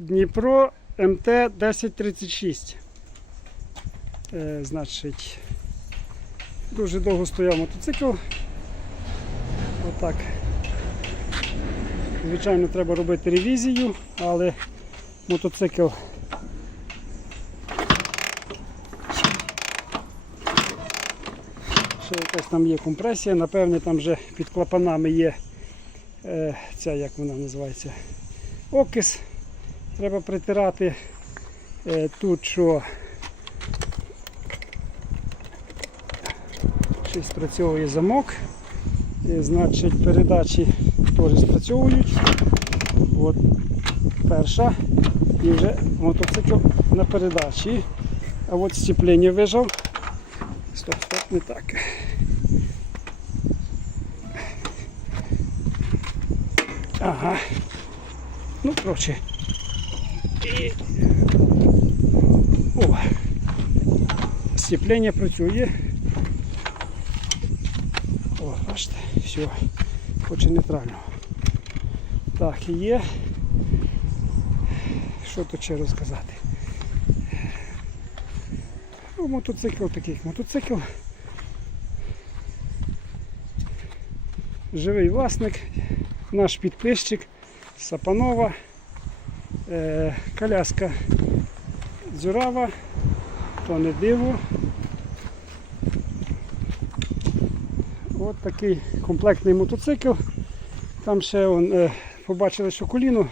Дніпро МТ 1036. Е, значить, дуже довго стояв мотоцикл. Отак. Звичайно, треба робити ревізію, але мотоцикл ще якась там є компресія, напевне, там вже під клапанами є е, ця, як вона називається, окис. Треба притирати е, тут, що ще спрацьовує замок. Е, значить, передачі теж спрацьовують. От перша. І вже мотоцикл на передачі. А от сцеплення вижав. Стоп, стоп, не так. Ага. Ну, коротше. О. Сцеплення працює. О, бачите, все, хоче нейтрально. Так, і є. Що тут ще розказати? Ну, мотоцикл такий мотоцикл. Живий власник, наш підписчик Сапанова, коляска дзюрава, то не диво. От такий комплектний мотоцикл. Там ще он, е, побачили, що коліно,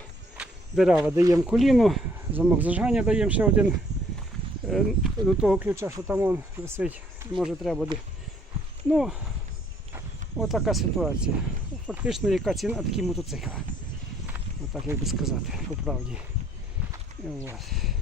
дерева даємо коліно, замок зажигання даємо ще один е, до того ключа, що там он висить, може треба буде. Ну, от така ситуація. Фактично, яка ціна такий мотоцикл. Отак як би сказати, по правді. От.